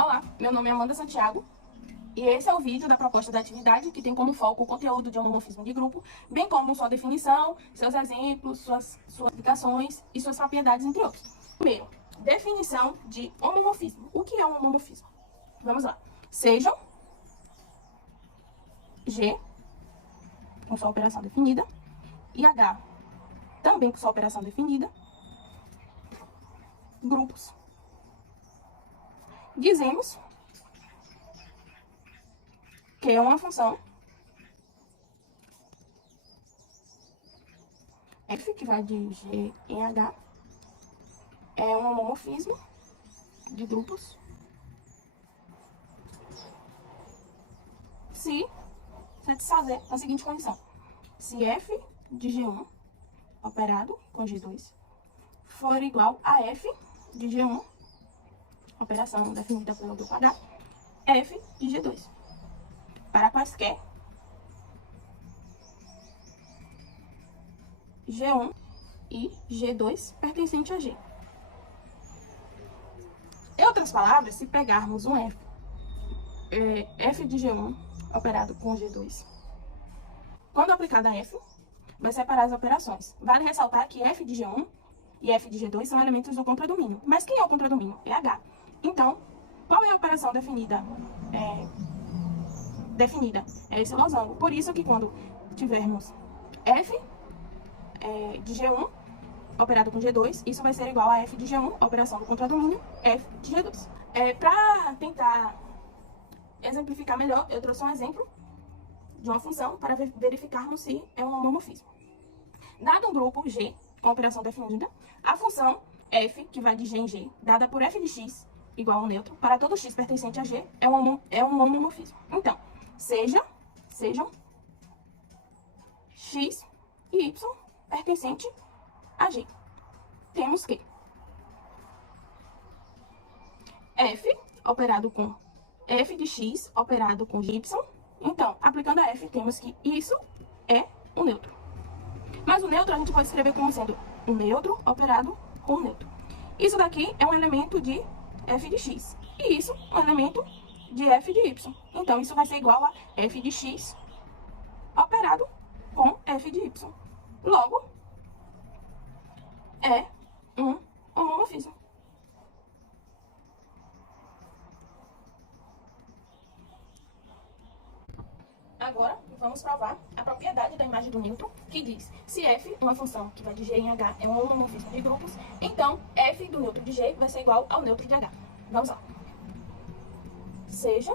Olá, meu nome é Amanda Santiago e esse é o vídeo da proposta da atividade que tem como foco o conteúdo de homomorfismo de grupo, bem como sua definição, seus exemplos, suas aplicações e suas propriedades, entre outros. Primeiro, definição de homomorfismo. O que é um homomorfismo? Vamos lá. Sejam G, com sua operação definida, e H, também com sua operação definida, grupos. Dizemos que é uma função f, que vai de G em H, é um homomorfismo de grupos se satisfazer a seguinte condição: se f de G1 operado com G2 for igual a f de G1, operação definida pelo grupo H, f de G2, para quaisquer G1 e G2 pertencente a G. Em outras palavras, se pegarmos um f de G1 operado com G2, quando aplicado a f, vai separar as operações. Vale ressaltar que f de G1 e f de G2 são elementos do contradomínio. Mas quem é o contradomínio? É H. Então, qual é a operação definida? É esse losango. Por isso que quando tivermos f de G1 operado com G2, isso vai ser igual a f de G1, operação do contradomínio, f de G2. Para tentar exemplificar melhor, eu trouxe um exemplo de uma função para verificarmos se é um homomorfismo. Dado um grupo G com operação definida, a função f, que vai de G em G, dada por f de x igual ao neutro, para todo x pertencente a G, é um homomorfismo. Então, sejam x e y pertencente a G. Temos que f operado com f de x operado com y. Então, aplicando a f, temos que isso é um neutro. Mas o neutro a gente pode escrever como sendo um neutro operado com um neutro. Isso daqui é um elemento de f de x. E isso é um elemento de f de y. Então, isso vai ser igual a f de x operado com f de y. Logo, é um homomorfismo. Agora, vamos provar a propriedade da imagem do neutro, que diz: se f, uma função que vai de G em H, é um homomorfismo de grupos, então f do neutro de G vai ser igual ao neutro de H. Vamos lá. Seja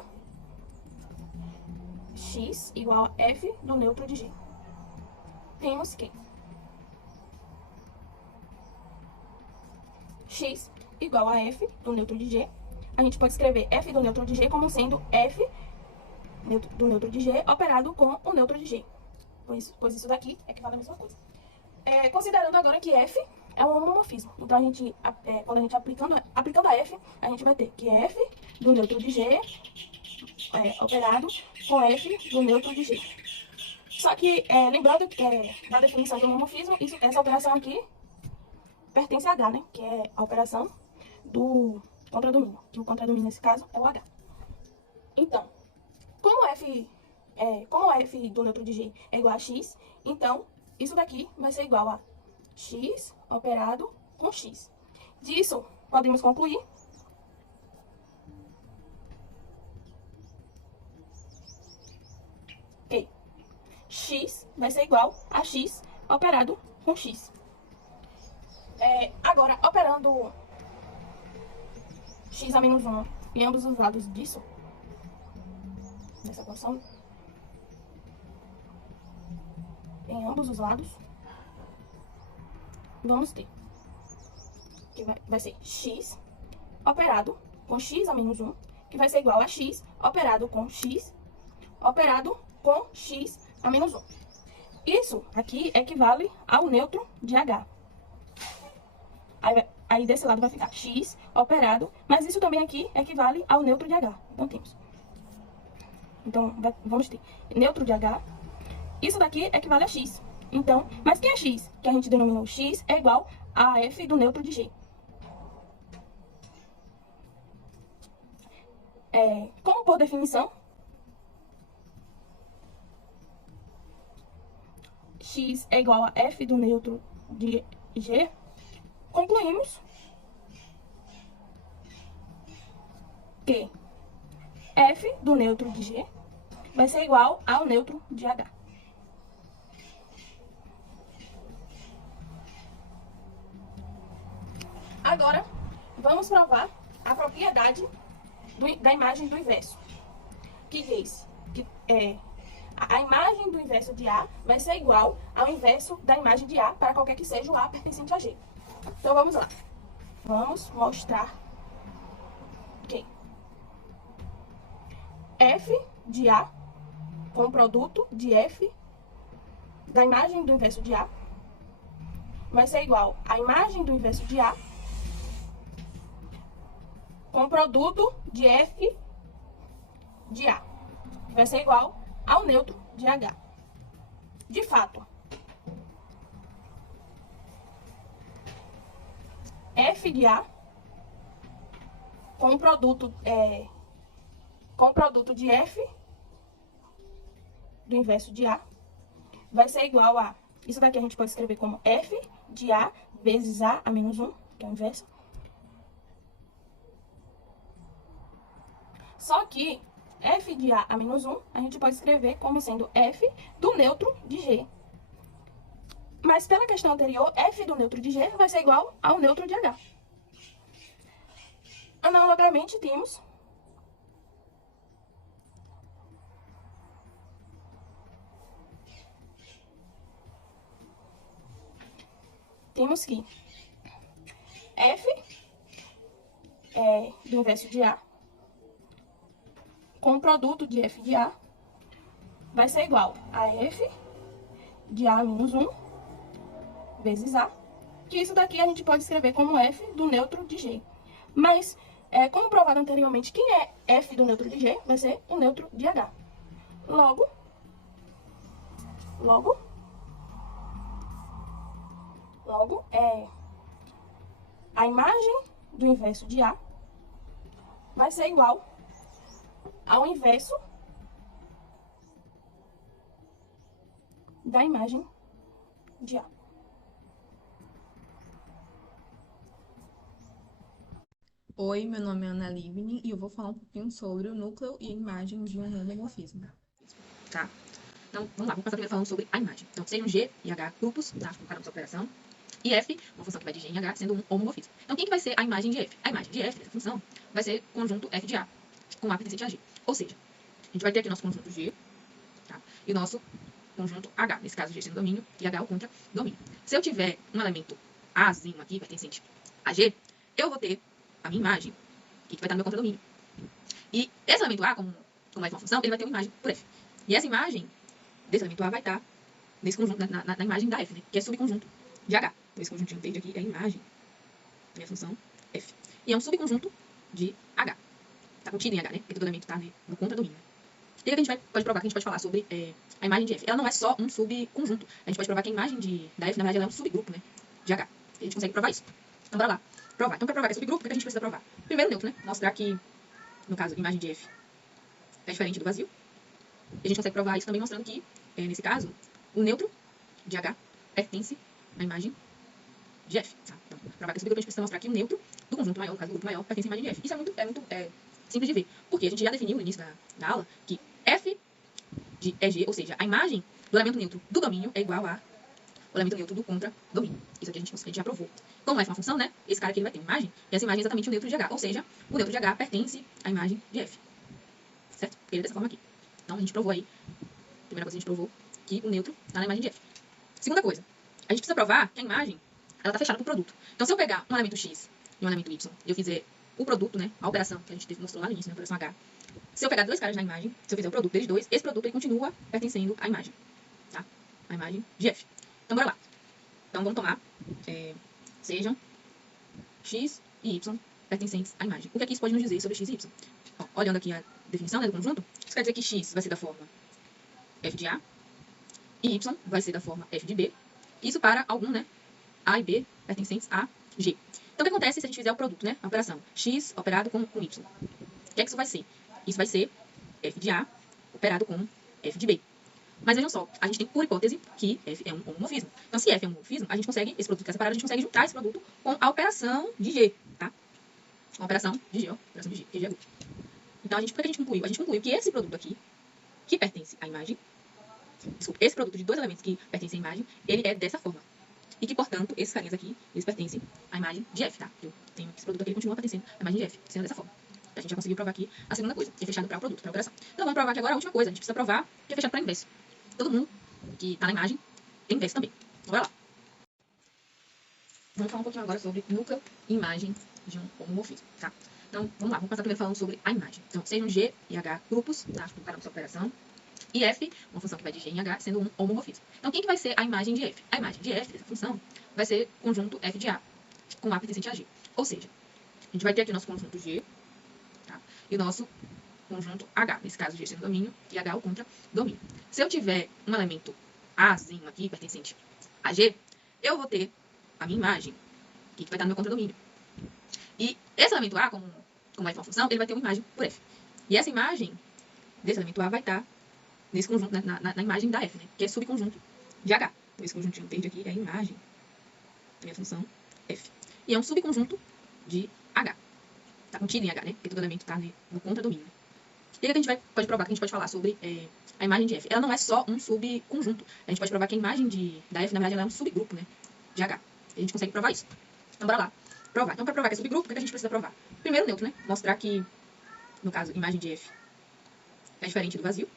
x igual a f do neutro de G. Temos que x igual a f do neutro de G. A gente pode escrever f do neutro de G como sendo f do neutro de G operado com o neutro de G. Pois isso daqui equivale à mesma coisa. Considerando agora que f é um homomorfismo. Então, quando a gente aplicando a f, a gente vai ter que f do neutro de G operado com f do neutro de G. Só que, lembrando que na definição de homomorfismo, essa operação aqui pertence a H, né? Que é a operação do contradomínio. Que o contradomínio, nesse caso, é o H. Então, como f do neutro de G é igual a x, então isso daqui vai ser igual a x operado com x. Disso, podemos concluir que x vai ser igual a x operado com x. Agora, operando x a menos 1 em ambos os lados disso, nessa condição, em ambos os lados, vamos ter que vai ser x operado com x a menos 1, que vai ser igual a x operado com x a menos 1. Isso aqui equivale ao neutro de H. Aí desse lado vai ficar x operado, mas isso também aqui equivale ao neutro de H. Então, vamos ter neutro de H. Isso daqui equivale a x. Então, mas quem é x? Que a gente denominou x é igual a f do neutro de G. Como por definição, x é igual a f do neutro de g, concluímos que f do neutro de g vai ser igual ao neutro de h. Agora, vamos provar a propriedade da imagem do inverso, que diz que a imagem do inverso de A vai ser igual ao inverso da imagem de A para qualquer que seja o A pertencente a G. Então, vamos lá. Vamos mostrar que f de A com o produto de f da imagem do inverso de A vai ser igual à imagem do inverso de A com o produto de f de A, que vai ser igual ao neutro de H. De fato, f de A com o produto de f do inverso de A vai ser igual a... Isso daqui a gente pode escrever como f de A vezes A menos 1, que é o inverso. Só que f de A menos 1 a gente pode escrever como sendo f do neutro de G. Mas pela questão anterior, f do neutro de G vai ser igual ao neutro de H. Analogamente, temos que f do inverso de A com o produto de f de A vai ser igual a f de A menos 1 vezes A, que isso daqui a gente pode escrever como f do neutro de G. Mas, como provado anteriormente, quem é f do neutro de G vai ser o neutro de H. Logo, a imagem do inverso de A vai ser igual ao inverso da imagem de A. Oi, meu nome é Ana Livni e eu vou falar um pouquinho sobre o núcleo e a imagem de um homomorfismo. Tá? Então, vamos lá, vamos começar primeiro falando sobre a imagem. Então, sejam G e H grupos, tá? Com cada operação. E F, uma função que vai de G em H, sendo um homomorfismo. Então, quem que vai ser a imagem de F? A imagem de F, dessa função, vai ser conjunto F de A, com A pertencente a G. Ou seja, a gente vai ter aqui o nosso conjunto G, tá? E o nosso conjunto H, nesse caso G sendo domínio e H o contra domínio. Se eu tiver um elemento Azinho aqui, pertencente a G, eu vou ter a minha imagem, que vai estar no meu contradomínio. E esse elemento A, como é uma função, ele vai ter uma imagem por F. E essa imagem desse elemento A vai estar nesse conjunto, na imagem da F, né? Que é subconjunto de H. Então, esse conjuntinho verde aqui é a imagem da minha função F. E é um subconjunto de H. Está contido em H, né? Porque todo elemento está no contradomínio. E o que a gente pode provar? Que a gente pode falar sobre a imagem de F. Ela não é só um subconjunto. A gente pode provar que a imagem da F, na verdade, ela é um subgrupo, né? De H. E a gente consegue provar isso. Então, bora lá. Provar. Então, para provar que é subgrupo, o que a gente precisa provar? Primeiro, neutro, né? Mostrar que, no caso, a imagem de F é diferente do vazio. E a gente consegue provar isso também mostrando que, nesse caso, o neutro de H pertence à imagem de F. Tá? Então, para provar que é subgrupo, a gente precisa mostrar que o neutro do conjunto maior, no caso do grupo maior, pertence à imagem de F. Isso é muito simples de ver. Porque a gente já definiu no início da aula que F de G, ou seja, a imagem do elemento neutro do domínio é igual a o elemento neutro do contradomínio. Isso aqui a gente já provou. Como F é uma função, né? Esse cara aqui ele vai ter uma imagem, e essa imagem é exatamente o neutro de H. Ou seja, o neutro de H pertence à imagem de F. Certo? Ele é dessa forma aqui. Então, a gente provou aí. Primeira coisa, a gente provou que o neutro está na imagem de F. Segunda coisa, a gente precisa provar que a imagem está fechada por produto. Então, se eu pegar um elemento X e um elemento Y, e eu fizer o produto, né? A operação que a gente mostrou lá no início, né? A operação H. Se eu pegar dois caras na imagem, se eu fizer o produto deles dois, esse produto ele continua pertencendo à imagem. Tá? A imagem de F. Então, bora lá. Então, vamos tomar, sejam X e Y pertencentes à imagem. O que é que isso pode nos dizer sobre X e Y? Ó, olhando aqui a definição, né, do conjunto, isso quer dizer que X vai ser da forma F de A e Y vai ser da forma F de B. Isso para algum, né, A e B pertencentes a G. Então, o que acontece se a gente fizer o produto, né, a operação X operado com Y? O que é que isso vai ser? Isso vai ser f de A operado com f de B. Mas vejam só, a gente tem por hipótese que f é um homomorfismo. Então, se f é um homomorfismo, a gente consegue, esse produto que é separado, a gente consegue juntar esse produto com a operação de G, tá? Com a operação de G, ó. Operação de G, que G é grupo. Então, por que a gente concluiu? A gente concluiu que esse produto aqui, que pertence à imagem, desculpa, esse produto de dois elementos que pertencem à imagem, ele é dessa forma. E que, portanto, esses carinhas aqui, eles pertencem à imagem de F, tá? Eu tenho esse produto aqui, ele continua pertencendo à imagem de F, sendo dessa forma. A gente já conseguiu provar aqui a segunda coisa, que é fechado para o produto, para a operação. Então, vamos provar aqui agora a última coisa. A gente precisa provar que é fechado para inverso. Todo mundo que está na imagem tem inverso também. Então, bora lá. Vamos falar um pouquinho agora sobre núcleo e imagem de um homomorfismo, tá? Então, vamos lá. Vamos começar primeiro falando sobre a imagem. Então, sejam G e H grupos, tá? No parâmetro da operação. E F, uma função que vai de G em H, sendo um homomorfismo. Então, quem que vai ser a imagem de F? A imagem de F, dessa função, vai ser conjunto F de A, com A pertencente a G. Ou seja, a gente vai ter aqui o nosso conjunto G, tá? E o nosso conjunto H. Nesse caso, G sendo domínio e H o contra-domínio. Se eu tiver um elemento Azinho aqui, pertencente a G, eu vou ter a minha imagem, que vai estar no meu contra-domínio. E esse elemento A, como F é uma função, ele vai ter uma imagem por F. E essa imagem desse elemento A vai estar nesse conjunto, né, na imagem da F, né, que é subconjunto de H. Então, esse conjuntinho verde aqui é a imagem da minha função F. E é um subconjunto de H. Está contido em H, né? Porque todo elemento está no contradomínio. E o que a gente pode provar? Que a gente pode falar sobre a imagem de F. Ela não é só um subconjunto. A gente pode provar que a imagem da F, na verdade, ela é um subgrupo, né, de H. E a gente consegue provar isso. Então, bora lá. Provar. Então, para provar que é subgrupo, o que a gente precisa provar? Primeiro, neutro, né? Mostrar que, no caso, imagem de F é diferente do vazio.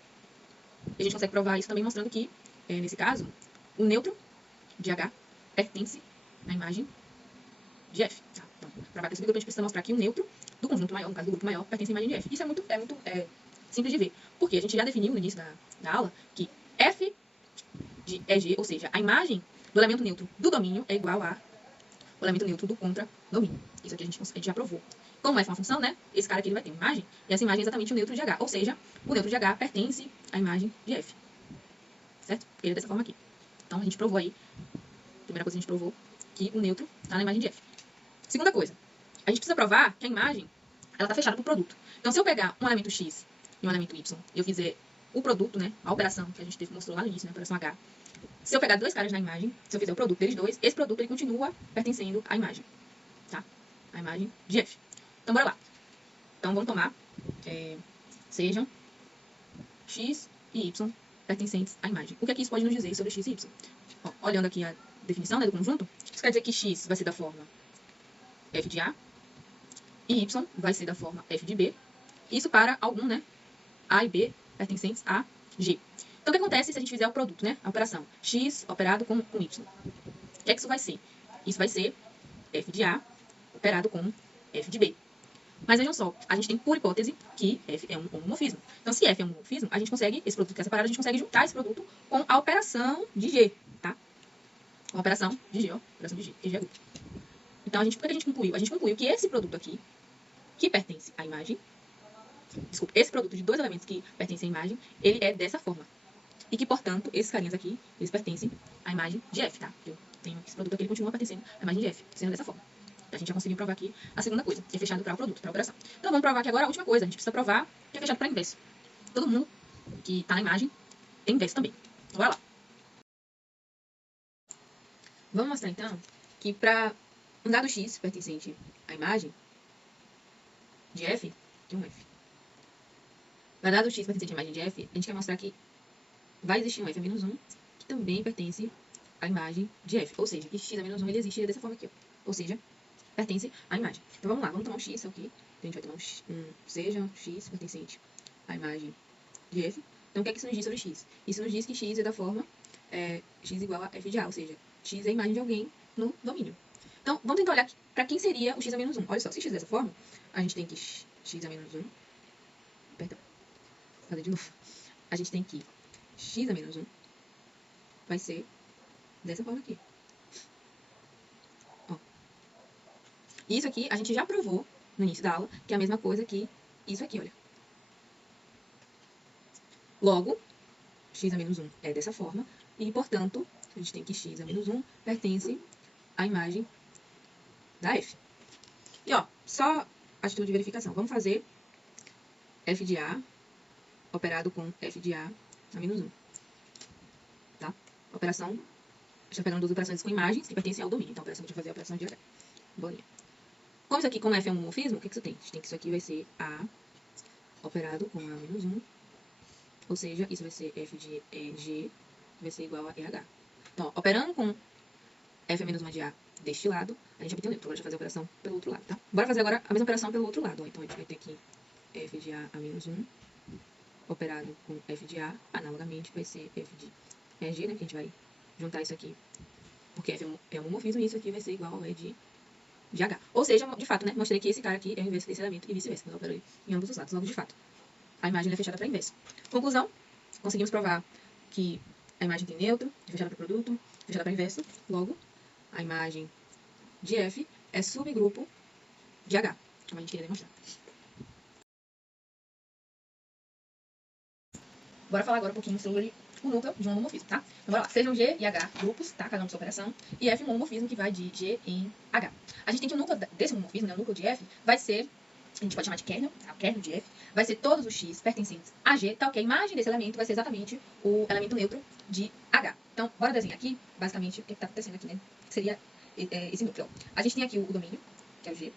E a gente consegue provar isso também mostrando que, nesse caso, o neutro de H pertence à imagem de F. Tá? Então, para provar que é subgrupo, a gente precisa mostrar que o neutro do conjunto maior, no caso do grupo maior, pertence à imagem de F. Isso é muito simples de ver. Porque a gente já definiu no início da aula que F de EG, ou seja, a imagem do elemento neutro do domínio é igual ao elemento neutro do contra-domínio. Isso aqui a gente já provou. Como F é uma função, né? Esse cara aqui ele vai ter uma imagem, e essa imagem é exatamente o neutro de H. Ou seja, o neutro de H pertence à imagem de F. Certo? Ele é dessa forma aqui. Então, a gente provou aí, primeira coisa que a gente provou, que o neutro está na imagem de F. Segunda coisa, a gente precisa provar que a imagem ela está fechada por produto. Então, se eu pegar um elemento X e um elemento Y, e eu fizer o produto, né, a operação que a gente mostrou lá no início, né, a operação H, se eu pegar dois caras na imagem, se eu fizer o produto deles dois, esse produto ele continua pertencendo à imagem. Tá? A imagem de F. Então, bora lá. Então, vamos tomar, sejam X e Y pertencentes à imagem. O que aqui isso pode nos dizer sobre X e Y? Ó, olhando aqui a definição, né, do conjunto, isso quer dizer que X vai ser da forma F de A e Y vai ser da forma F de B. Isso para algum, né, A e B pertencentes a G. Então, o que acontece se a gente fizer o produto, né, a operação X operado com Y? O que é que isso vai ser? Isso vai ser F de A operado com F de B. Mas vejam só, a gente tem por hipótese que F é um homomorfismo. Então, se F é um homomorfismo, a gente consegue, esse produto que é separado, a gente consegue juntar esse produto com a operação de G, tá? Com a operação de G, ó. Operação de G, que G é grupo. Então, por que a gente concluiu? A gente concluiu que esse produto aqui, que pertence à imagem, desculpa, esse produto de dois elementos que pertencem à imagem, ele é dessa forma. E que, portanto, esses carinhas aqui, eles pertencem à imagem de F, tá? Eu tenho esse produto aqui, ele continua pertencendo à imagem de F, sendo dessa forma. A gente já conseguiu provar aqui a segunda coisa, que é fechado para o produto, para a operação. Então, vamos provar aqui agora a última coisa. A gente precisa provar que é fechado para inverso. Todo mundo que está na imagem tem inverso também. Então, bora lá. Vamos mostrar, então, que para um dado X pertencente à imagem de F, tem um F. Para dado X pertencente à imagem de F, a gente quer mostrar que vai existir um F a menos 1, que também pertence à imagem de F. Ou seja, que X a menos 1 ele existe dessa forma aqui, ó. Ou seja, pertence à imagem. Então, vamos lá, vamos tomar um X aqui. Então, a gente vai tomar seja X pertencente à imagem de F. Então, o que é que isso nos diz sobre X? Isso nos diz que X é da forma X igual a F de A, ou seja, X é a imagem de alguém no domínio. Então, vamos tentar olhar para quem seria o X a menos 1. Olha só, se X é dessa forma, a gente tem que X a menos 1. Perdão, vou fazer de novo. A gente tem que X a menos 1 vai ser dessa forma aqui. E isso aqui a gente já provou no início da aula, que é a mesma coisa que isso aqui, olha. Logo, X a menos 1 é dessa forma, e, portanto, a gente tem que X a menos 1 pertence à imagem da F. E, ó, só a título de verificação, vamos fazer f de A operado com f de A a menos 1. Tá? Operação, estou pegando duas operações com imagens que pertencem ao domínio. Então, a operação que a gente vai fazer é a operação de H. Bolinha. Como isso aqui, como f é um homomorfismo, o que você tem? Você tem que isso aqui vai ser A operado com A menos 1. Ou seja, isso vai ser f de G, vai ser igual a EH. Então, ó, operando com f menos 1 de A deste lado, a gente obtém o neutro. Agora a gente vai fazer a operação pelo outro lado, tá? Bora fazer agora a mesma operação pelo outro lado. Ó. Então, a gente vai ter aqui f de A menos 1, operado com f de A, analogamente vai ser f de EG, né? Que a gente vai juntar isso aqui, porque f é um homomorfismo, e isso aqui vai ser igual a E de H. Ou seja, de fato, né? Mostrei que esse cara aqui é o inverso desse elemento e vice-versa. Eu opero em ambos os lados. Logo, de fato, a imagem é fechada para inverso. Conclusão, conseguimos provar que a imagem tem neutro, é fechada para produto, fechada para inverso. Logo, a imagem de F é subgrupo de H, como a gente queria demonstrar. Bora falar agora um pouquinho sobre o núcleo de um homomorfismo, tá? Então, bora lá. Sejam G e H grupos, tá? Cada um de sua operação. E F um homomorfismo que vai de G em H. A gente tem que o núcleo desse homomorfismo, né? O núcleo de F, vai ser, a gente pode chamar de kernel, tá? O kernel de F, vai ser todos os X pertencentes a G, tal que a imagem desse elemento vai ser exatamente o elemento neutro de H. Então, bora desenhar aqui, basicamente, o que está acontecendo aqui, né? Que seria esse núcleo. A gente tem aqui o domínio, que é o G,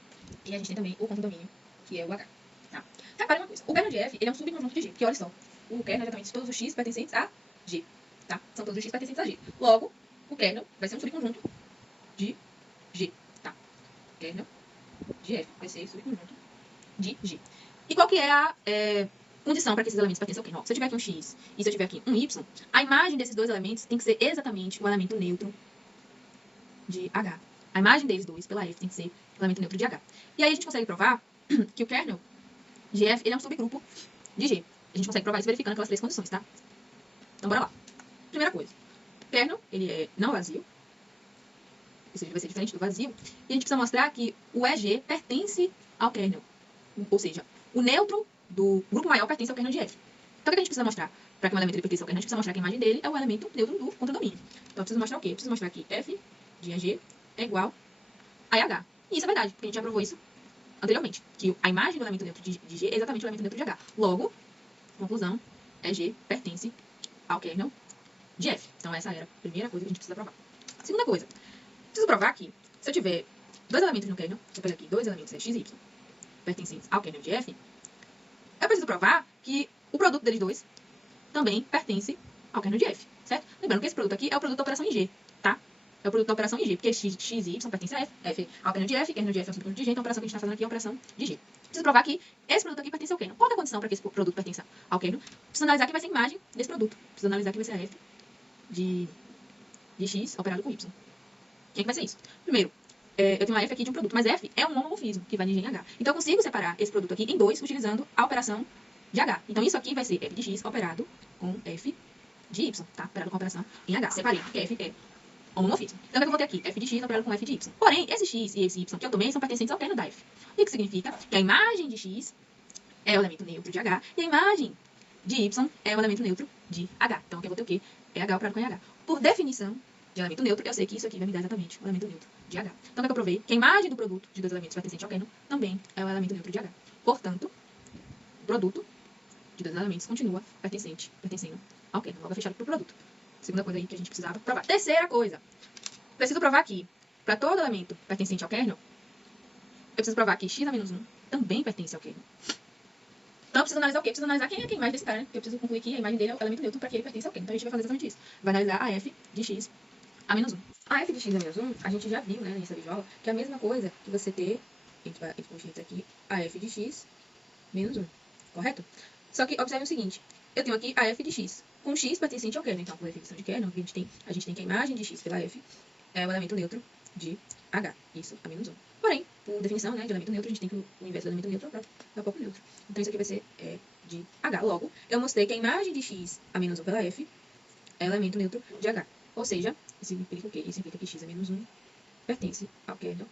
e a gente tem também o contradomínio, que é o H. Tá? Repare uma coisa, o kernel de F, ele é um subconjunto de G, porque olha só, o kernel é exatamente todos os X pertencentes a G, tá? São todos os X pertencentes a G. Logo, o kernel vai ser um subconjunto de G, tá? Kernel de F vai ser subconjunto de G. E qual que é a condição para que esses elementos pertençam ao kernel? Se eu tiver aqui um X e se eu tiver aqui um Y, a imagem desses dois elementos tem que ser exatamente o elemento neutro de H. A imagem deles dois, pela F, tem que ser o elemento neutro de H. E aí a gente consegue provar que o kernel de F ele é um subgrupo de G. A gente consegue provar isso verificando aquelas três condições, tá? Então, bora lá. Primeira coisa. O kernel, ele é não vazio. Ou seja, ele vai ser diferente do vazio. E a gente precisa mostrar que o EG pertence ao kernel. Ou seja, o neutro do grupo maior pertence ao kernel de F. Então, o que a gente precisa mostrar para que um elemento ele pertença ao kernel? A gente precisa mostrar que a imagem dele é o elemento neutro do contradomínio. Então, eu preciso mostrar o quê? Eu preciso mostrar que F de EG é igual a EH. E isso é verdade, porque a gente já provou isso anteriormente. Que a imagem do elemento neutro de G é exatamente o elemento neutro de H. Logo, conclusão, EG pertence ao kernel de F. Então, essa era a primeira coisa que a gente precisa provar. Segunda coisa, preciso provar que, se eu tiver dois elementos no kernel, se eu pegar aqui dois elementos X e Y, pertencentes ao kernel de F, eu preciso provar que o produto deles dois também pertence ao kernel de F, certo? Lembrando que esse produto aqui é o produto da operação em G, tá? É o produto da operação em G, porque X e Y pertencem a F, F ao kernel de F é um subconjunto de G, então a operação que a gente está fazendo aqui é a operação de G. Preciso provar que esse produto aqui pertence ao kernel. Qual é a condição para que esse produto pertença ao kernel? Preciso analisar que vai ser a imagem desse produto. Preciso analisar que vai ser a F de X operado com Y. Quem é que vai ser isso? Primeiro, eu tenho uma F aqui de um produto, mas F é um homomorfismo, que vai de G em H. Então, eu consigo separar esse produto aqui em dois, utilizando a operação de H. Então, isso aqui vai ser F de X operado com F de Y, tá? Operado com a operação em H. Separei, porque F é homomorfismo. Então, o que eu vou ter aqui? F de X operado com F de Y. Porém, esse X e esse Y, que eu tomei, são pertencentes ao kernel da F. O que significa? Que a imagem de X é o elemento neutro de H, e a imagem de Y é o elemento neutro de H. Então, aqui eu vou ter o quê? É H operado com H. Por definição de elemento neutro, eu sei que isso aqui vai me dar exatamente o elemento neutro de H. Então, o que eu provei? Que a imagem do produto de dois elementos pertencente ao kernel também é o elemento neutro de H. Portanto, o produto de dois elementos continua pertencendo ao kernel. Logo, é fechado para o produto. Segunda coisa aí que a gente precisava provar. Terceira coisa. Preciso provar que, para todo elemento pertencente ao kernel, eu preciso provar que x a menos 1 também pertence ao kernel. Então, eu preciso analisar o quê? Eu preciso analisar quem é a imagem desse cara, né? Porque eu preciso concluir que a imagem dele é o elemento neutro para que ele pertence ao kernel. Então, a gente vai fazer exatamente isso. Vai analisar a f de x a menos 1. A f de x a menos 1, a gente já viu, né, nessa videoaula, que é a mesma coisa que você ter, a gente vai construir aqui, a f de x menos 1. Correto? Só que, observe o seguinte. Eu tenho aqui a f de x, com x pertencente ao kernel. Então, por definição de kernel, a gente tem que a imagem de x pela f é o elemento neutro de H. Isso a menos 1. Porém, por definição, né, de elemento neutro, a gente tem que o inverso do elemento neutro é o próprio neutro. Então, isso aqui vai ser de H. Logo, eu mostrei que a imagem de x a menos 1 pela f é o elemento neutro de H. Ou seja, isso significa o quê? Isso significa que x a menos 1 pertence ao kernel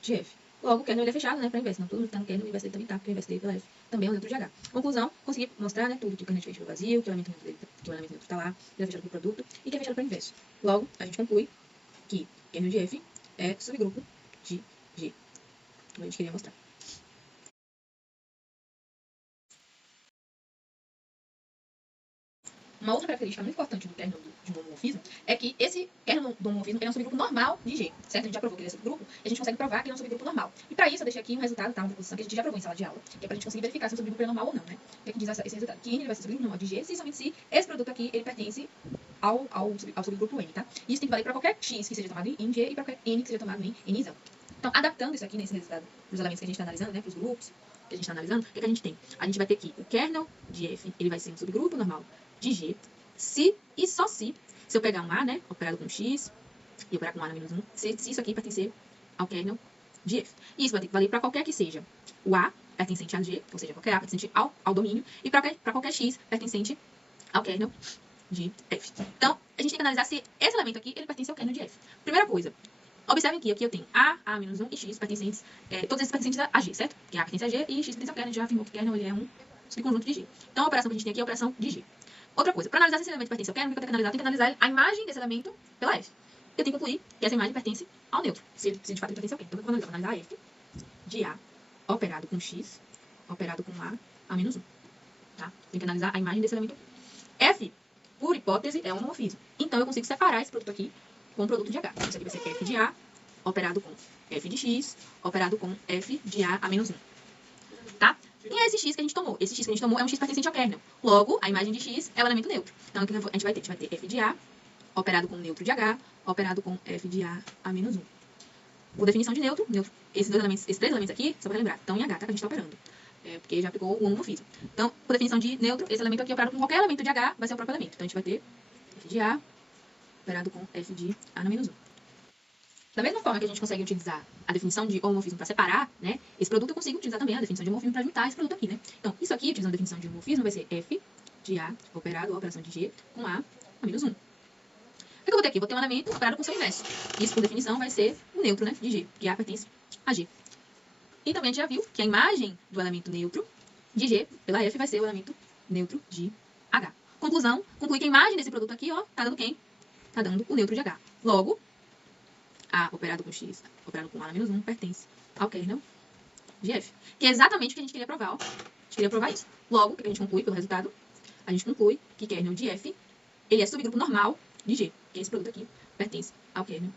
de f. Logo, o kernel ele é fechado, né, para inverso. Não, todo mundo está no kernel, o inverso dele também está, porque o inverso dele pela f também é o neutro de H. Conclusão, consegui mostrar, né, tudo que o kernel é diferente do vazio, que o elemento neutro está lá, ele é fechado para o produto e que é fechado para o inverso. Logo, a gente conclui que kernel de f é subgrupo de G, como a gente queria mostrar. Uma outra característica muito importante do kernel de um homomorfismo é que esse kernel do homomorfismo ele é um subgrupo normal de G, certo? A gente já provou que ele é subgrupo, e a gente consegue provar que ele é um subgrupo normal. E para isso, eu deixei aqui um resultado, tá? Uma proposição que a gente já provou em sala de aula, que é para a gente conseguir verificar se o subgrupo é normal ou não, né? O que é que diz esse resultado? Que N ele vai ser subgrupo normal de G, se somente se esse produto aqui ele pertence ao subgrupo N, tá? E isso tem que valer para qualquer X que seja tomado em G e para qualquer N que seja tomado em N isento. Então, adaptando isso aqui nesse resultado dos elementos que a gente está analisando, né? Para os grupos que a gente está analisando, o que a gente tem? A gente vai ter que o kernel de F, ele vai ser um subgrupo normal de G, se e só se eu pegar um A, né, operado com X, e operar com A na menos 1, se isso aqui pertencer ao kernel de F. E isso vai ter que valer para qualquer que seja o A pertencente a G, ou seja, qualquer A pertencente ao domínio, e para qualquer X pertencente ao kernel de F. Então, a gente tem que analisar se esse elemento aqui, ele pertence ao kernel de F. Primeira coisa, observem que aqui eu tenho A-1 e X pertencentes, todos esses pertencentes a G, certo? Que A pertence a G e X pertence ao kernel, já afirmou que o kernel ele é um subconjunto de G. Então, a operação que a gente tem aqui é a operação de G. Outra coisa, para analisar se esse elemento pertence ao kernel, o que eu tenho que analisar? Eu tenho que analisar a imagem desse elemento pela F. Eu tenho que concluir que essa imagem pertence ao neutro, se de fato ele pertence ao kernel. Então, eu vou analisar a F de A operado com X, operado com A menos 1. Tá? Tem que analisar a imagem desse elemento. F, por hipótese, é um homomorfismo. Então, eu consigo separar esse produto aqui com o produto de H. Isso aqui vai ser F de A operado com F de X, operado com F de A menos 1. Tá? E é esse X que a gente tomou. Esse X que a gente tomou é um X pertencente ao kernel. Logo, a imagem de X é o elemento neutro. Então, o que a gente vai ter? A gente vai ter F de A operado com neutro de H, operado com F de A menos 1. Por definição de neutro, esses três elementos aqui, só para lembrar, estão em H, tá? Que a gente está operando. Porque já aplicou o homomorfismo. Então, por definição de neutro, esse elemento aqui operado com qualquer elemento de H vai ser o próprio elemento. Então, a gente vai ter F de A operado com F de A menos 1. Da mesma forma que a gente consegue utilizar a definição de homomorfismo para separar, né, esse produto eu consigo utilizar também a definição de homomorfismo para juntar esse produto aqui, né? Então, isso aqui, utilizando a definição de homomorfismo, vai ser F de A operado, a operação de G, com A menos 1. O que eu vou ter aqui? Vou ter um elemento operado com seu inverso. Isso, por definição, vai ser o neutro, né, de G, que A pertence a G. E também a gente já viu que a imagem do elemento neutro de G pela F vai ser o elemento neutro de H. Conclusão, conclui que a imagem desse produto aqui, ó, tá dando quem? Tá dando o neutro de H. Logo, A operado com X, operado com A menos 1, pertence ao kernel de F. Que é exatamente o que a gente queria provar, ó. A gente queria provar isso. Logo, o que a gente conclui pelo resultado? A gente conclui que kernel de F, ele é subgrupo normal de G. Que esse produto aqui pertence ao kernel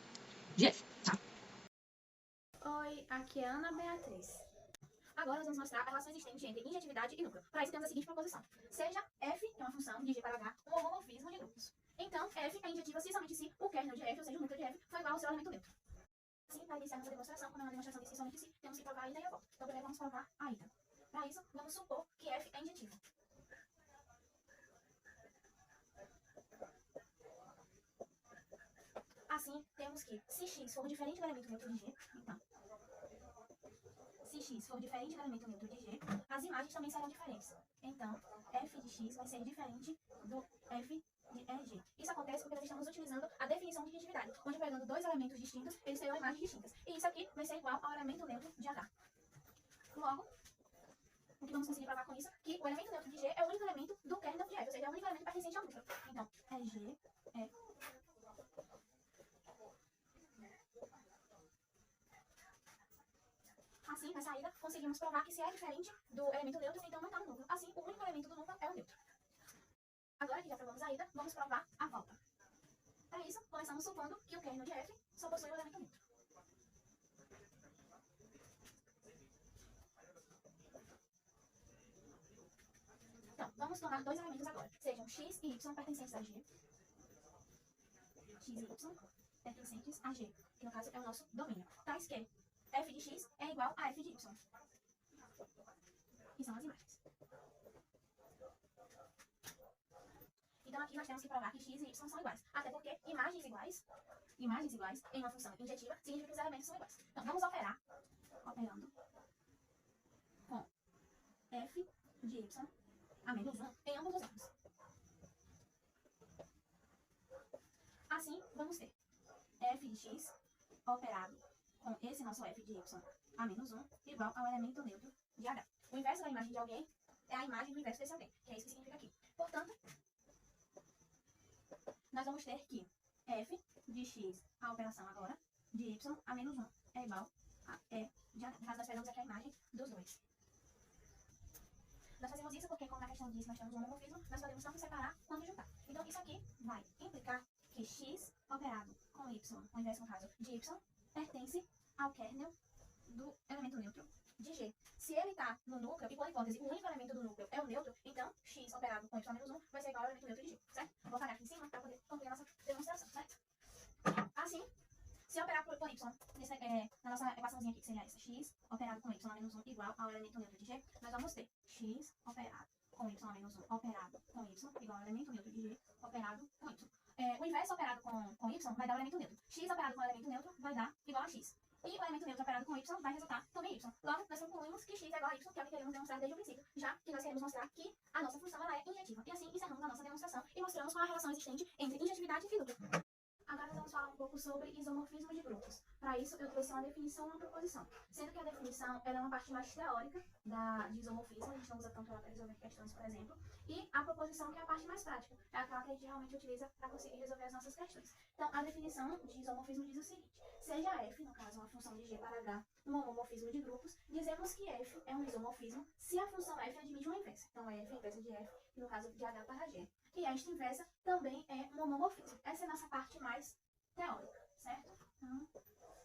de F, tá? Oi, aqui é a Ana Beatriz. Agora nós vamos mostrar a relação existente entre injetividade e núcleo. Para isso temos a seguinte proposição. Seja F, que é uma função de G para H, um homomorfismo de núcleos. Então, F é injetiva se somente se o kernel de F, ou seja, o núcleo de F, for igual ao seu elemento neutro. Assim, para iniciar nossa demonstração, como é uma demonstração de si somente se, temos que provar a ida e a volta. Então, primeiro vamos provar a ida. Para isso, vamos supor que F é injetivo. Assim, temos que, se X for diferente do elemento neutro de G, então, se X for diferente do elemento neutro de G, as imagens também serão diferentes. Então, F de X vai ser diferente do F de G. Isso acontece porque nós estamos utilizando a definição de injetividade, onde pegando dois elementos distintos, eles terão imagens distintas. E isso aqui vai ser igual ao elemento neutro de H. Logo, o que vamos conseguir provar com isso? Que o elemento neutro de G é o único elemento do kernel de F, ou seja, é o único elemento pertencente ao núcleo. Então, G é... Assim, na saída, conseguimos provar que se é diferente do elemento neutro, então não está no núcleo. Assim, o único elemento do núcleo é o neutro. Agora que já provamos a ida, vamos provar a volta. Para isso, começamos supondo que o kernel de F só possui o elemento neutro. Então, vamos tomar dois elementos agora. Sejam x e y pertencentes a G. X e y pertencentes a G, que no caso é o nosso domínio. Tais que f de x é igual a f de y. Que são as imagens. Então aqui nós temos que provar que x e y são iguais. Até porque imagens iguais em uma função injetiva significa que os elementos são iguais. Então vamos operando com f de y a menos 1 em ambos os lados. Assim, vamos ter f de x operado com esse nosso f de y a menos 1 igual ao elemento neutro de H. O inverso da imagem de alguém é a imagem do inverso desse alguém, que é isso que significa aqui. Portanto, nós vamos ter que f de x, a operação agora, de y a menos 1 é igual a e de H. No caso, nós pegamos aqui a imagem dos dois. Nós fazemos isso porque, como na questão diz, nós temos um homomorfismo, nós podemos tanto separar quanto juntar. Então, isso aqui vai implicar que x operado com y, o inverso no caso de y, pertence ao kernel do elemento neutro de G. Se ele está no núcleo, e por hipótese o único elemento do núcleo é o neutro, então x operado com y menos 1 vai ser igual ao elemento neutro de G, certo? Vou apagar aqui em cima para poder concluir a nossa demonstração, certo? Assim, se operar por y, na nossa equaçãozinha aqui, que seria essa, x operado com y menos 1 igual ao elemento neutro de G, nós vamos ter x operado com y menos 1 operado com y igual ao elemento neutro de G operado com y. O inverso operado com y vai dar o elemento neutro. X operado com o elemento neutro vai dar igual a x. E o elemento neutro operado com y vai resultar também y. Logo, nós concluímos que x é igual a y, que é o que queremos demonstrar desde o princípio, já que nós queremos mostrar que a nossa função ela é injetiva. E assim encerramos a nossa demonstração e mostramos qual a relação existente entre injetividade e núcleo. Agora nós vamos falar um pouco sobre isomorfismo de grupos. Para isso, eu trouxe uma definição e uma proposição. Sendo que a definição ela é uma parte mais teórica de isomorfismo, a gente não usa tanto ela para resolver questões, por exemplo. E a proposição, que é a parte mais prática, é aquela que a gente realmente utiliza para conseguir resolver as nossas questões. Então, a definição de isomorfismo diz o seguinte: seja f, no caso, uma função de g para h, um homomorfismo de grupos, dizemos que f é um isomorfismo se a função f admite uma inversa. Então, f é a inversa de f, no caso de h para g. E esta inversa também é um homomorfismo. Essa é a nossa parte mais teórica, certo? Então,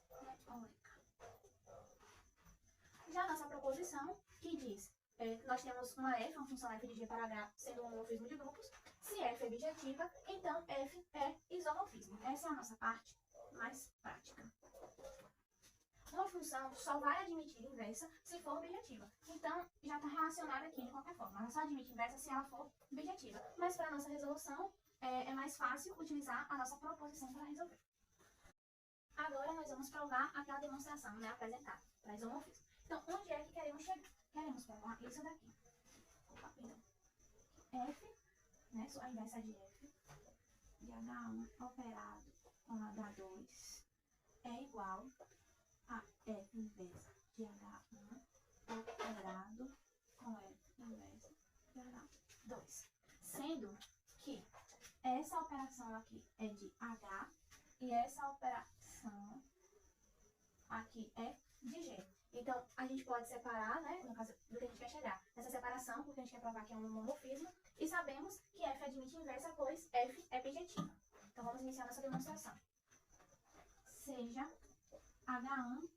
teórica. Já a nossa proposição, que diz, nós temos uma f, uma função f de g para h, sendo um homomorfismo de grupos. Se f é bijetiva, então f é isomorfismo. Essa é a nossa parte mais prática. Uma função só vai admitir inversa se for bijetiva. Então, já está relacionada aqui de qualquer forma. Ela só admite inversa se ela for bijetiva. Mas para a nossa resolução, é mais fácil utilizar a nossa proposição para resolver. Agora, nós vamos provar aquela demonstração, né, apresentada para isomorfismo. Então, onde é que queremos chegar? Queremos provar isso daqui. Opa, perdão. F, né, a inversa de F, de H1 operado com H2 é igual a F inversa de H1 operado com F inversa de H2. Sendo que essa operação aqui é de H e essa operação aqui é de G. Então, a gente pode separar, né, no caso do que a gente quer chegar, nessa separação, porque a gente quer provar que é um homomorfismo, e sabemos que F admite inversa, pois F é bijetiva. Então, vamos iniciar nossa demonstração. Seja H1,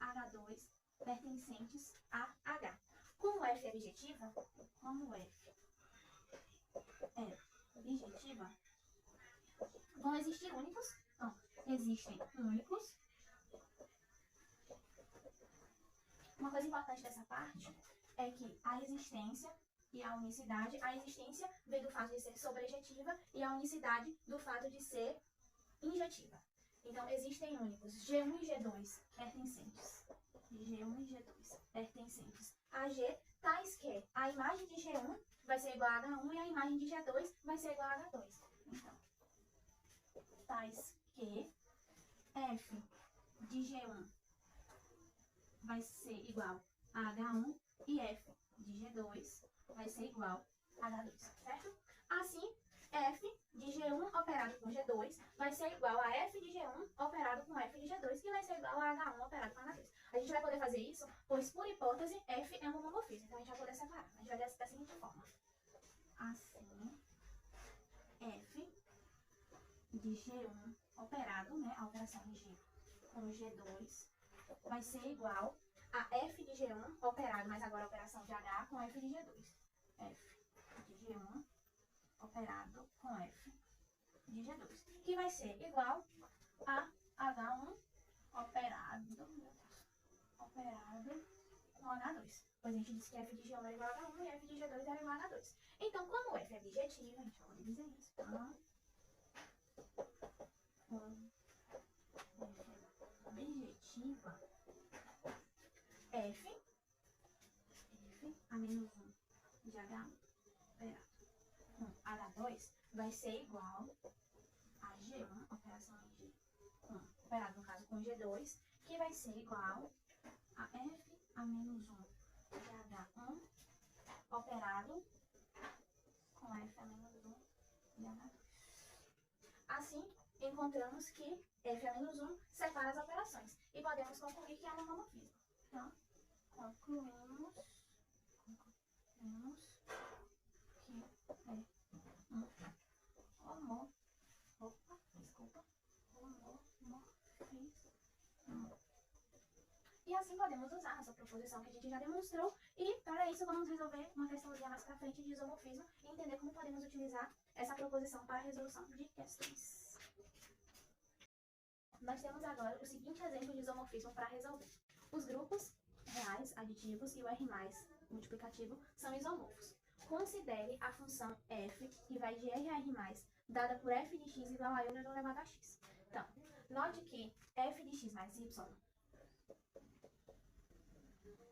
H2 pertencentes a H. Como F é bijetiva, vão existir únicos? Então, existem únicos. Uma coisa importante dessa parte é que a existência e a unicidade, a existência vem do fato de ser sobrejetiva e a unicidade do fato de ser injetiva. Então, existem únicos G1 e G2 pertencentes. G1 e G2 pertencentes a G, tais que a imagem de G1 vai ser igual a H1 e a imagem de G2 vai ser igual a H2. Então, tais que F de G1 vai ser igual a H1 e F de G2 vai ser igual a H2, certo? Assim, F de G1 operado com G2 vai ser igual a F de G1 operado com F de G2, que vai ser igual a H1 operado com H2. A gente vai poder fazer isso, pois, por hipótese, F é um homomorfismo. Então, a gente vai poder separar. A gente vai da seguinte forma. Assim, F de G1 operado, né, a operação de G com G2, vai ser igual a F de G1 operado, mas agora a operação de H com F de G2. F de G1 operado com F de G2, que vai ser igual a H1 operado com H2. Pois a gente disse que F de G1 era igual a H1 e F de G2 era igual a H2. Então, como F é bijetiva, a gente pode dizer isso. Então, bijetiva, F a menos 1 de H1 operado com H2 vai ser igual a G1, operação de G1, operado no caso com G2, que vai ser igual a F a menos 1 de H1 operado com F a menos 1 de H2. Assim, encontramos que F a menos 1 separa as operações e podemos concluir que é um homomorfismo. Então, concluímos que é um E assim podemos usar nossa proposição que a gente já demonstrou. E para isso vamos resolver uma questãozinha mais pra frente de isomorfismo e entender como podemos utilizar essa proposição para a resolução de questões. Nós temos agora o seguinte exemplo de isomorfismo para resolver. Os grupos reais, aditivos e o R+, multiplicativo, são isomorfos. Considere a função f, que vai de R a R+, dada por f de x igual a Euler elevado a x. Então, note que f de x mais y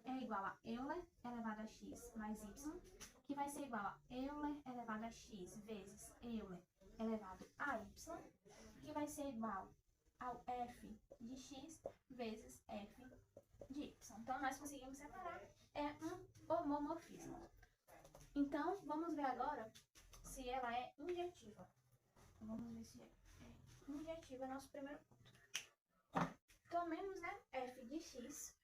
é igual a Euler elevado a x mais y, que vai ser igual a Euler elevado a x vezes Euler elevado a y, que vai ser igual ao f de x vezes f de y. Então, nós conseguimos separar, é um homomorfismo. Então, vamos ver agora se ela é injetiva. Vamos ver se é injetiva, nosso primeiro ponto. Tomemos, né, f de x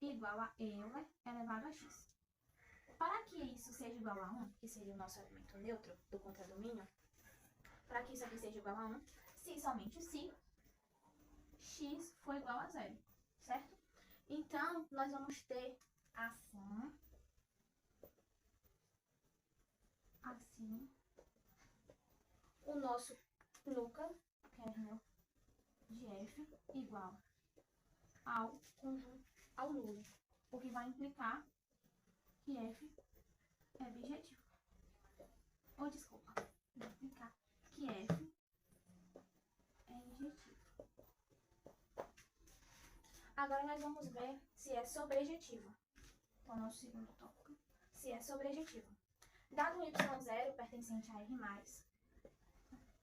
igual a Euler elevado a x. Para que isso seja igual a 1, que seria o nosso elemento neutro do contradomínio, para que isso aqui seja igual a 1, se somente se x for igual a 0, certo? Então, nós vamos ter assim, o nosso núcleo, kernel de f, igual ao conjunto, ao nulo, o que vai implicar que f é bijetivo. Ou, desculpa, vai implicar que f é injetivo. Agora nós vamos ver se é sobrejetivo. Então, nosso segundo tópico, se é sobrejetivo. Dado um y0 pertencente a R+,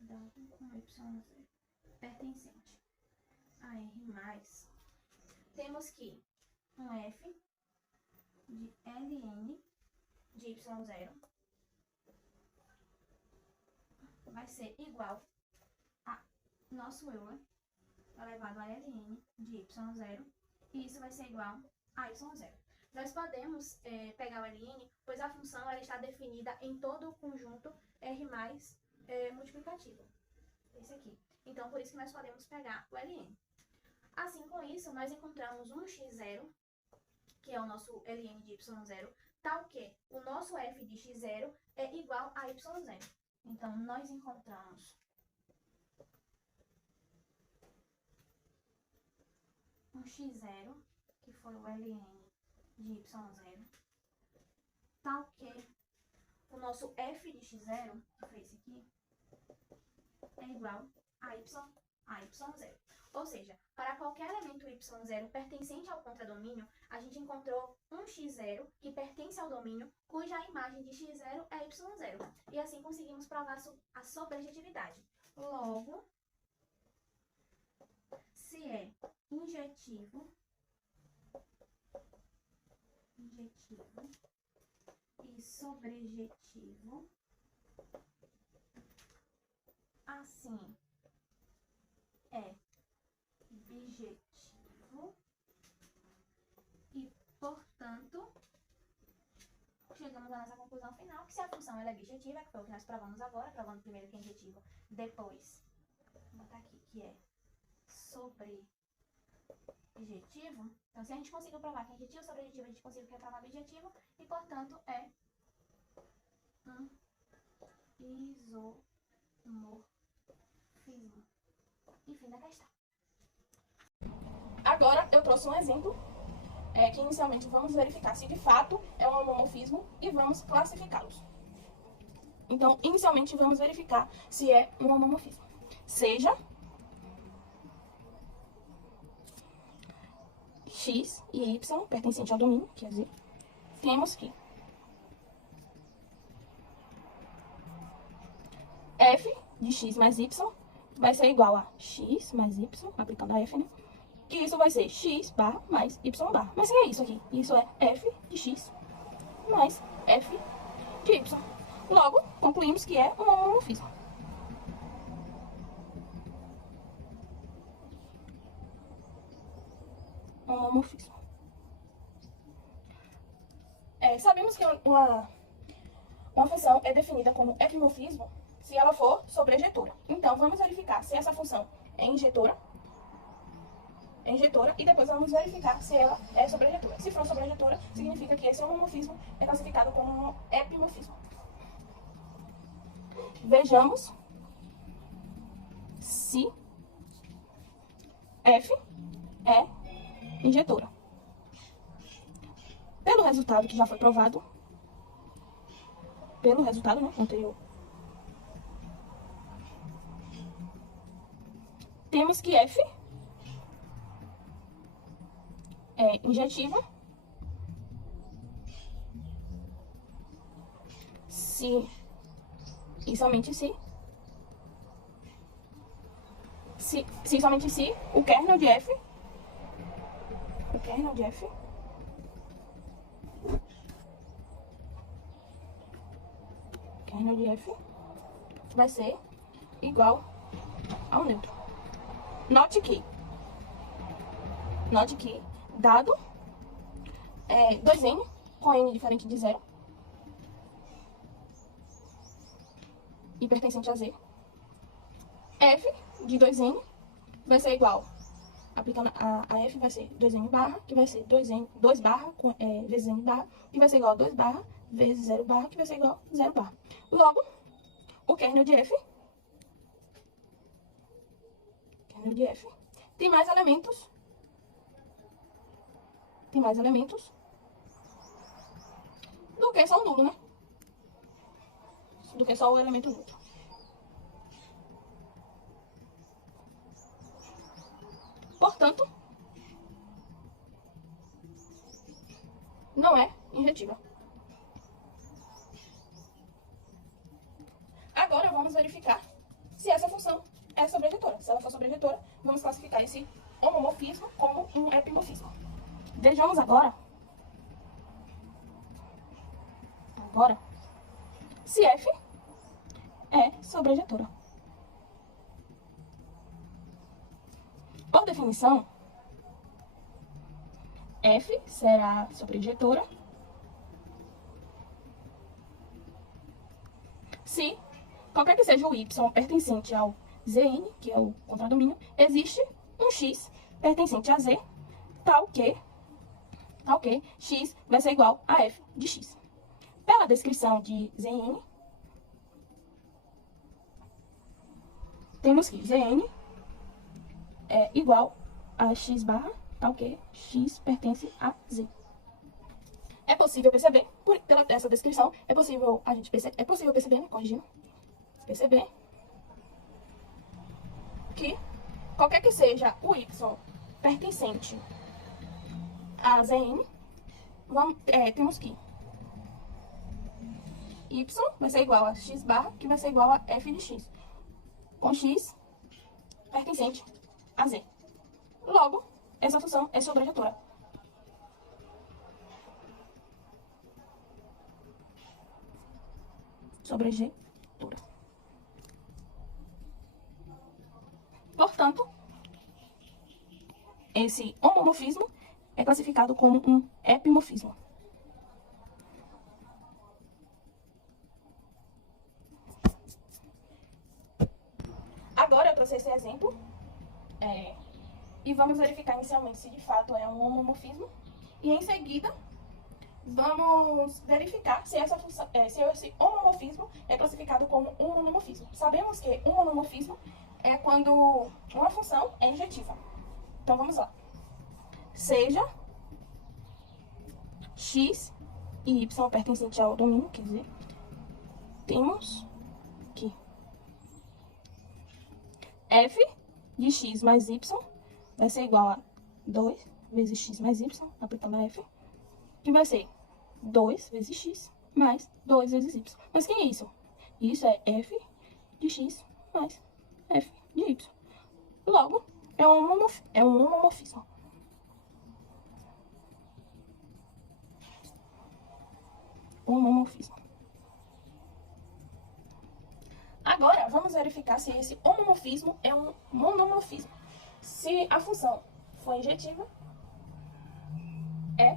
dado um y0 pertencente a R+, temos que um f de Ln de y0 vai ser igual a nosso Euler elevado a Ln de y0, e isso vai ser igual a y0. Nós podemos pegar o Ln, pois a função ela está definida em todo o conjunto R+, multiplicativo. Esse aqui. Então, por isso que nós podemos pegar o Ln. Assim, com isso, nós encontramos um x0, que é o nosso Ln de y0, tal que o nosso f de x0 é igual a y0. Então, nós encontramos um x0, que foi o Ln de y0, tal que o nosso f de x0, que foi esse aqui, é igual a y0. Ou seja, para qualquer elemento y0 pertencente ao contradomínio, a gente encontrou um x0 que pertence ao domínio, cuja imagem de x0 é y0. E assim conseguimos provar a sobrejetividade. Logo, se é injetivo e sobrejetivo, assim é bijetivo e, portanto, chegamos à nossa conclusão final, que se a função ela é bijetiva, que foi o que nós provamos agora, provando primeiro que é injetivo, depois, vou botar aqui, que é sobrejetivo. Então, se a gente conseguiu provar que é injetivo, sobrejetivo, a gente conseguiu que é provar bijetivo, e, portanto, é um isomorfismo. E fim da questão. Agora, eu trouxe um exemplo, que inicialmente vamos verificar se de fato é um homomorfismo e vamos classificá-los. Então, inicialmente, vamos verificar se é um homomorfismo. Seja x e y pertencente ao domínio, quer dizer, temos que f de x mais y vai ser igual a x mais y, aplicando a f, né? Que isso vai ser x bar mais y bar. Mas o que é isso aqui? Isso é f de x mais f de y. Logo, concluímos que é um homomorfismo. Homomorfismo. Sabemos que uma função é definida como epimorfismo se ela for sobrejetora. Então, vamos verificar se essa função é injetora é injetora e depois vamos verificar se ela é sobrejetora. Se for sobrejetora, significa que esse homomorfismo é classificado como um epimorfismo. Vejamos se F é injetora. Pelo resultado que já foi provado, pelo resultado, né, anterior, temos que F é injetiva se e somente se somente se o kernel de F vai ser igual ao neutro. Note que dado 2n com n diferente de 0 e pertencente a Z, F de 2n vai ser igual, aplicando a F vai ser 2n barra, que vai ser 2 barra vezes n barra, que vai ser igual a 2 barra vezes 0 barra, que vai ser igual a 0 barra. Logo, o kernel de F tem mais elementos do que só o nulo, né? Do que só o elemento neutro. Portanto, não é injetiva. Agora vamos verificar se essa função é sobrejetora. Se ela for sobrejetora, vamos classificar esse homomorfismo como um epimorfismo. Vejamos agora se F é sobrejetora. Por definição, F será sobrejetora se qualquer que seja o y pertencente ao Zn, que é o contradomínio, existe um x pertencente a Z, tal que x vai ser igual a f de x. Pela descrição de Zn, temos que Zn é igual a x barra, tal que x pertence a Z. É possível perceber, pela essa descrição, é possível perceber, né, corrigindo, perceber que qualquer que seja o y pertencente a Zn, temos que y vai ser igual a x barra, que vai ser igual a f de x, com x pertencente a Z. Logo, essa função é sobrejetora. Sobrejetora. Portanto, esse homomorfismo é classificado como um epimorfismo. Agora eu trouxe esse exemplo e vamos verificar inicialmente se de fato é um homomorfismo, e em seguida vamos verificar se esse homomorfismo é classificado como um monomorfismo. Sabemos que um monomorfismo é quando uma função é injetiva. Então vamos lá. Seja x e y pertencente ao domínio, quer dizer, temos que f de x mais y vai ser igual a 2 vezes x mais y, aplicando a f, que vai ser 2 vezes x mais 2 vezes y. Mas que é isso? Isso é f de x mais f de y. Logo, é um homomorfismo. Homomorfismo. Agora, vamos verificar se esse homomorfismo é um monomorfismo. Se a função for injetiva, é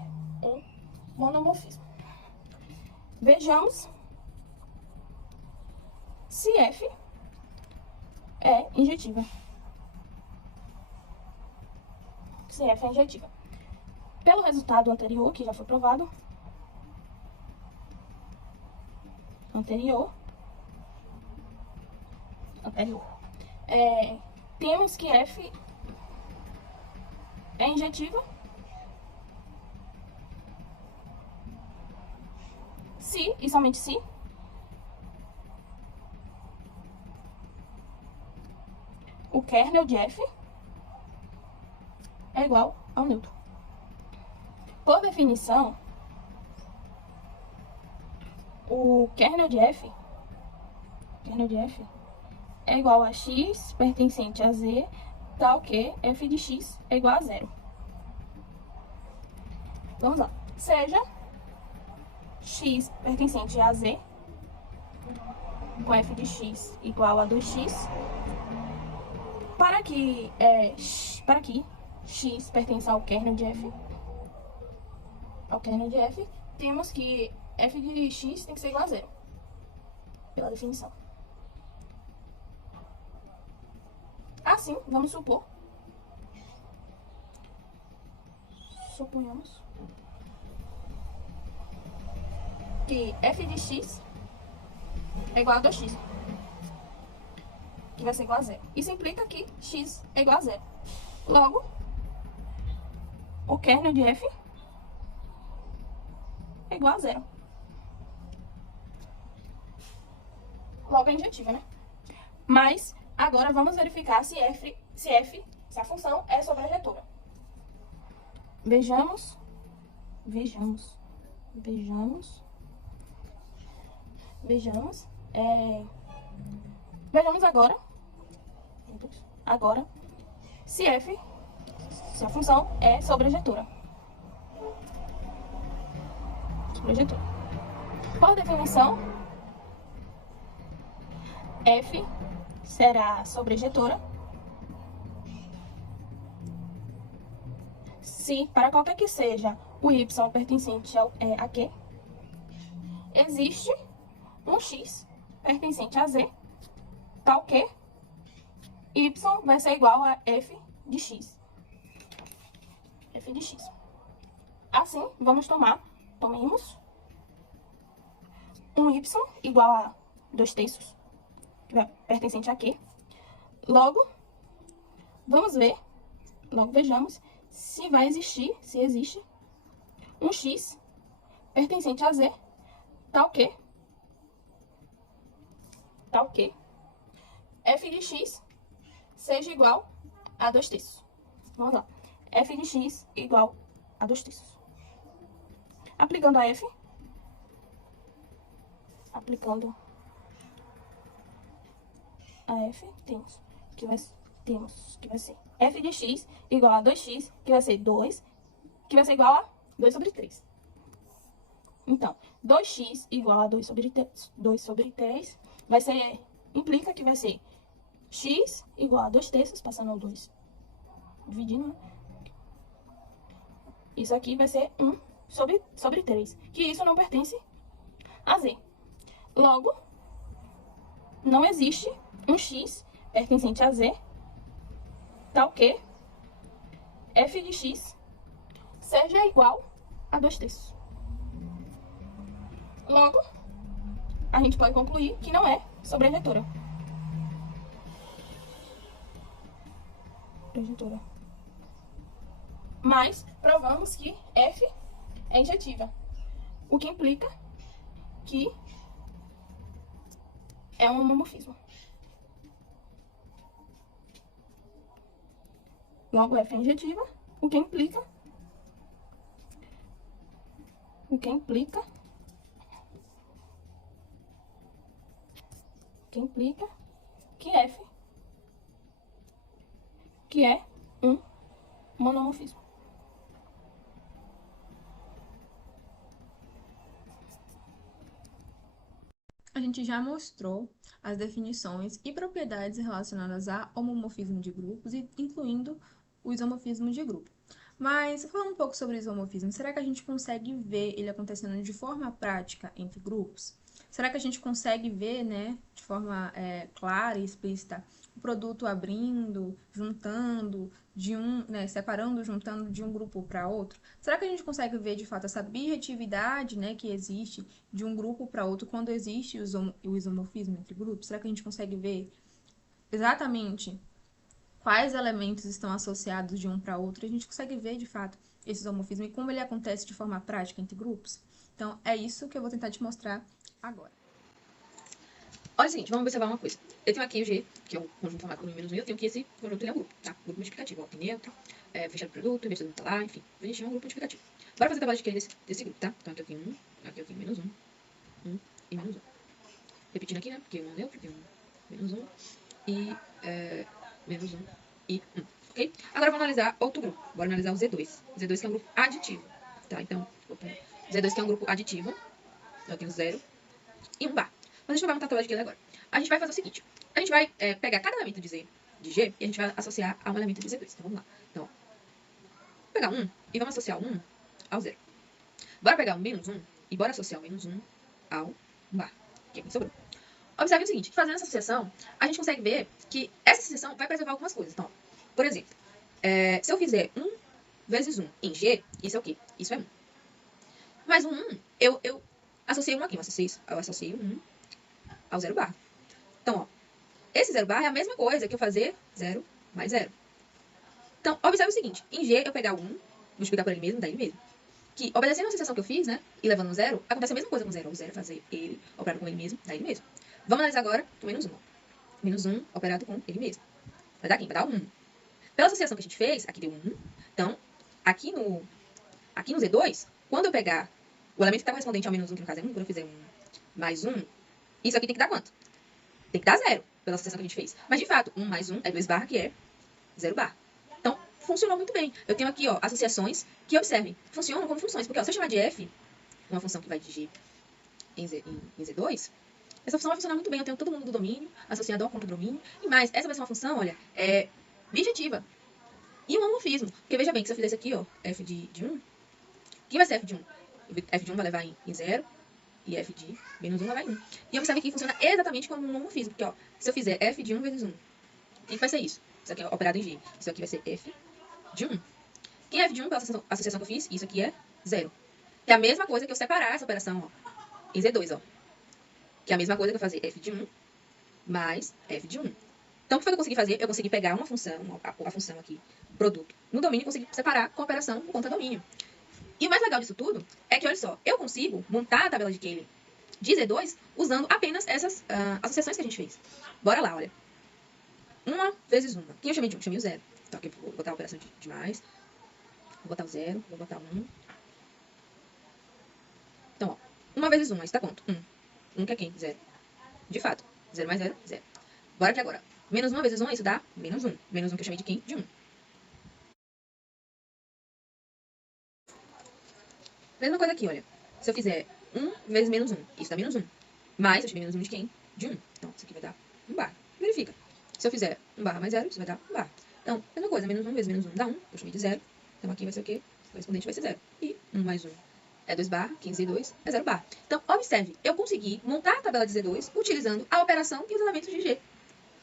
um monomorfismo. Vejamos se F é injetiva. se F é injetiva. Pelo resultado anterior, que já foi provado, temos que F é injetiva se e somente se o kernel de F é igual ao neutro. Por definição, o kernel de F é igual a x pertencente a z, tal que f de x é igual a zero. Vamos lá. Seja x pertencente a z com f de x igual a 2x, para que x pertença ao kernel de f, temos que f de x tem que ser igual a zero, pela definição. Assim, vamos suponhamos que f de x é igual a 2x, que vai ser igual a zero. Isso implica que x é igual a zero. Logo, o kernel de f é igual a zero. Logo é injetiva, né? Mas agora vamos verificar se a função é sobrejetora. Vejamos agora se a função é sobrejetora. Por definição, f será sobrejetora se, para qualquer que seja o y pertencente a Q, existe um x pertencente a z, tal que y vai ser igual a f de x. Assim, tomemos um y igual a 2/3, que é pertencente a Q. Logo, vejamos se existe um x pertencente a z, tal que f de x seja igual a 2/3. Vamos lá. F de x igual a 2/3. Aplicando a f, temos que vai ser f de x igual a 2x, que vai ser igual a 2/3. Então, 2x igual a 2/3 implica que vai ser x igual a 2/3, passando ao 2, dividindo, né? Isso aqui vai ser 1/3, que isso não pertence a z. Logo, não existe um x pertencente a z, tal que f de x seja igual a 2/3. Logo, a gente pode concluir que não é sobrejetora. Mas provamos que f é injetiva, o que implica que é um homomorfismo. Logo, f é injetiva, o que implica que é um monomorfismo. A gente já mostrou as definições e propriedades relacionadas a homomorfismo de grupos, incluindo o isomorfismo de grupo. Mas, falando um pouco sobre o isomorfismo, será que a gente consegue ver ele acontecendo de forma prática entre grupos? Será que a gente consegue ver, né, de forma clara e explícita, o produto abrindo, juntando, de um, né, separando, juntando de um grupo para outro? Será que a gente consegue ver de fato essa birretividade, né, que existe de um grupo para outro quando existe o isomorfismo entre grupos? Será que a gente consegue ver exatamente quais elementos estão associados de um para outro? A gente consegue ver de fato esse isomorfismo e como ele acontece de forma prática entre grupos? Então, é isso que eu vou tentar te mostrar agora. Olha o seguinte, vamos observar uma coisa. Eu tenho aqui o G, que é o conjunto formado por menos 1, e eu tenho aqui esse conjunto, ele é um grupo, tá? Grupo multiplicativo, ó, tem neutro, fechado produto, investidor tá lá, enfim. Bonitinho, é um grupo multiplicativo. Bora fazer a tabela de querer desse grupo, tá? Então aqui eu tenho 1, aqui eu tenho menos 1 e menos 1. Repetindo aqui, né? Porque 1 é neutro, tem 1, menos 1 e menos 1 e 1, ok? Agora vamos analisar outro grupo. Bora analisar o Z2. O Z2 que é um grupo aditivo, tá? Então, Z2 que é um grupo aditivo, eu tenho 0 e 1 bar. Mas a gente não vai montar a tabela de Euler agora. A gente vai fazer o seguinte. A gente vai pegar cada elemento de Z, de G, e a gente vai associar a um elemento de Z2. Então, vamos lá. Então, vou pegar 1 e vamos associar o 1 ao 0. Bora pegar o menos 1 e bora associar o menos 1 ao bar. Que aqui sobrou. Observe o seguinte. Fazendo essa associação, a gente consegue ver que essa associação vai preservar algumas coisas. Então, por exemplo, se eu fizer 1 vezes 1 em G, isso é o quê? Isso é 1. Mas o 1, eu associei 1 aqui. Eu associei o 1 ao 0 bar. Então, ó, esse 0 bar é a mesma coisa que eu fazer 0 mais 0. Então, observe o seguinte. Em G, eu pegar o 1, multiplicar por ele mesmo, dá ele mesmo. Que, obedecendo a associação que eu fiz, né, e levando no 0, acontece a mesma coisa com o 0. O 0 é fazer ele operado com ele mesmo, dá ele mesmo. Vamos analisar agora o menos 1. Ó. Menos 1 operado com ele mesmo. Vai dar quem? Vai dar o 1. Pela associação que a gente fez, aqui deu 1. Então, aqui no Z2, quando eu pegar o elemento que está correspondente ao menos 1, que no caso é 1, quando eu fizer 1 mais 1, isso aqui tem que dar quanto? Tem que dar 0, pela associação que a gente fez. Mas, de fato, 1 mais 1 é 2 barra, que é 0 barra. Então, funcionou muito bem. Eu tenho aqui, ó, associações que, observem, funcionam como funções. Porque, ó, se eu chamar de f, uma função que vai de G em Z2, essa função vai funcionar muito bem. Eu tenho todo mundo do domínio, associado ao contra-domínio. E mais, essa vai ser uma função, olha, bijetiva. E um homomorfismo. Porque, veja bem, que se eu fizer isso aqui, ó, f de 1, que vai ser f de 1? F de 1 vai levar em 0. E f de menos 1 vai 1. E observe que funciona exatamente como um homomorfismo. Porque, ó, se eu fizer f de 1 vezes 1, o que vai ser isso? Isso aqui é operado em G. Isso aqui vai ser f de 1. Quem é f de 1 pela associação que eu fiz? Isso aqui é 0. Que é a mesma coisa que eu separar essa operação, ó, em Z2, ó. Que é a mesma coisa que eu fazer f de 1 mais f de 1. Então, o que foi que eu consegui fazer? Eu consegui pegar uma função, a função aqui, produto, no domínio e consegui separar com a operação no contra-domínio. E o mais legal disso tudo é que, olha só, eu consigo montar a tabela de Cayley de Z2 usando apenas essas associações que a gente fez. Bora lá, olha. 1 vezes 1. Quem eu chamei de 1? Chamei o 0. Então, aqui eu vou botar a operação de mais. Vou botar o 0, vou botar o 1. Então, ó. 1 vezes 1, isso dá quanto? 1. 1 que é quem? 0. De fato. 0 mais 0, 0. Bora aqui agora. Menos 1 vezes 1, isso dá menos 1. Menos 1 que eu chamei de quem? De 1. Mesma coisa aqui, olha. Se eu fizer 1 vezes menos 1, isso dá menos 1. Mais, eu chamei menos 1 de quem? De 1. Então, isso aqui vai dar 1 barra. Verifica. Se eu fizer 1 barra mais 0, isso vai dar 1 barra. Então, mesma coisa, menos 1 vezes menos 1 dá 1. Eu chamei de 0. Então, aqui vai ser o quê? O correspondente vai ser 0. E 1 mais 1 é 2 barra, 15 e 2 é 0 barra. Então, observe, eu consegui montar a tabela de Z2 utilizando a operação e os elementos de G.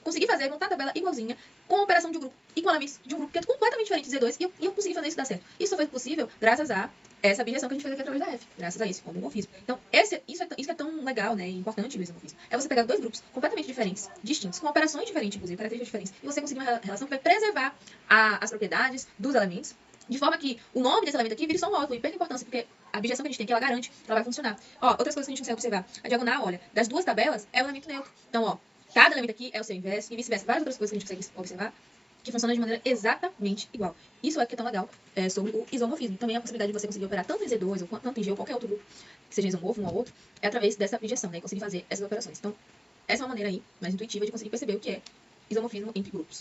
Consegui montar a tabela igualzinha com a operação de um grupo e com elementos de um grupo que é completamente diferente de Z2 e eu consegui fazer isso dar certo. Isso só foi possível graças a essa abjeção que a gente fez aqui através da F, graças a esse homomorfismo. Então, isso é tão legal, né, e importante no isomorfismo. É você pegar dois grupos completamente diferentes, distintos, com operações diferentes, inclusive, características diferentes, e você conseguir uma relação que vai preservar as propriedades dos elementos, de forma que o nome desse elemento aqui vire só um módulo e perca importância, porque a abjeção que a gente tem aqui, ela garante, ela vai funcionar. Ó, outras coisas que a gente consegue observar. A diagonal, olha, das duas tabelas é o elemento neutro. Então, ó, cada elemento aqui é o seu inverso e vice-versa. Várias outras coisas que a gente consegue observar que funcionam de maneira exatamente igual. Isso é que é tão legal sobre o isomorfismo. Também a possibilidade de você conseguir operar tanto em Z2 ou tanto em G ou qualquer outro grupo que seja isomorfo um ao outro é através dessa abjeção, né? E conseguir fazer essas operações. Então, essa é uma maneira aí mais intuitiva de conseguir perceber o que é isomorfismo entre grupos.